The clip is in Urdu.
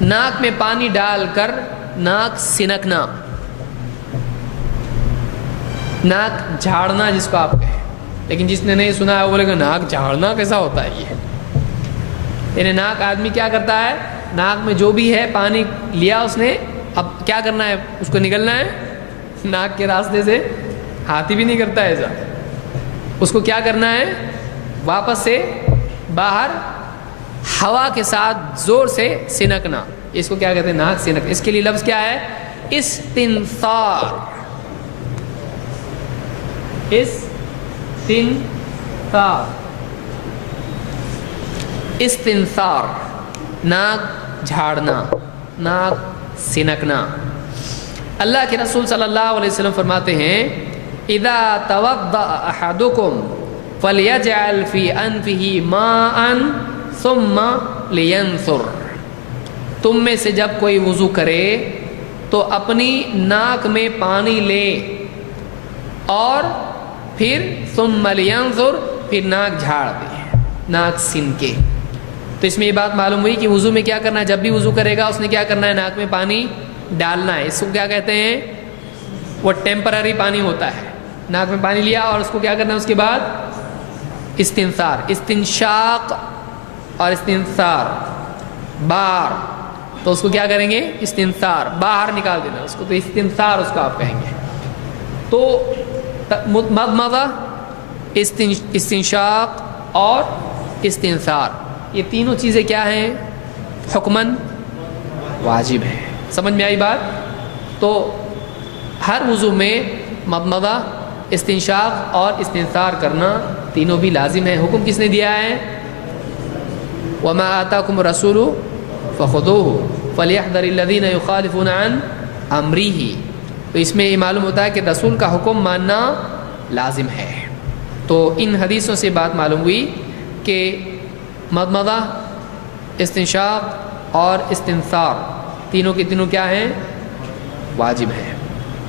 ناک میں پانی ڈال کر ناک سنکنا، ناک جھاڑنا جس کو آپ کہیں، لیکن جس نے نہیں سنا ہے وہ بولے گا ناک جھاڑنا کیسا ہوتا ہے یہ؟ یعنی ناک آدمی کیا کرتا ہے، ناک میں جو بھی ہے پانی لیا اس نے، اب کیا کرنا ہے، اس کو نگلنا ہے ناک کے راستے سے، ہاتھی بھی نہیں کرتا ہے ایسا، اس کو کیا کرنا ہے، واپس سے باہر ہوا کے ساتھ زور سے سنکنا، اس کو کیا کہتے ہیں، ناک سنک۔ اس کے لیے لفظ کیا ہے، استنثار، استنثار، استنثار، ناک جھاڑنا، ناک سنکنا۔ اللہ کے رسول صلی اللہ علیہ وسلم فرماتے ہیں اذا توضأ احدکم فلیجعل فی انفہ ماء ثم لینثر، تم میں سے جب کوئی وضو کرے تو اپنی ناک میں پانی لے اور پھر ثم لینثر، پھر ناک جھاڑ دے، ناک سن کے۔ تو اس میں یہ بات معلوم ہوئی کہ وضو میں کیا کرنا ہے، جب بھی وضو کرے گا اس نے کیا کرنا ہے، ناک میں پانی ڈالنا ہے۔ اس کو کیا کہتے ہیں، وہ ٹیمپرری پانی ہوتا ہے، ناک میں پانی لیا اور اس کو کیا کرنا ہے، اس کے بعد استنثار، استنشاق اور استنثار باہر، تو اس کو کیا کریں گے، استنثار باہر نکال دینا اس کو، تو استنثار اس کو آپ کہیں گے۔ تو مضمضہ، استنشاق اور استنثار، یہ تینوں چیزیں کیا ہیں، حکماً واجب ہیں۔ سمجھ میں آئی بات؟ تو ہر وضو میں مضمضہ، استنشاق اور استنثار کرنا تینوں بھی لازم ہے۔ حکم کس نے دیا ہے، وما آتاکم الرسول فخذوہ فلیحذر الذین یخالفون عن امرہ، تو اس میں یہ معلوم ہوتا ہے کہ رسول کا حکم ماننا لازم ہے۔ تو ان حدیثوں سے بات معلوم ہوئی کہ مضمضہ، استنشاق اور استنثار تینوں کے تینوں کیا ہیں، واجب ہیں۔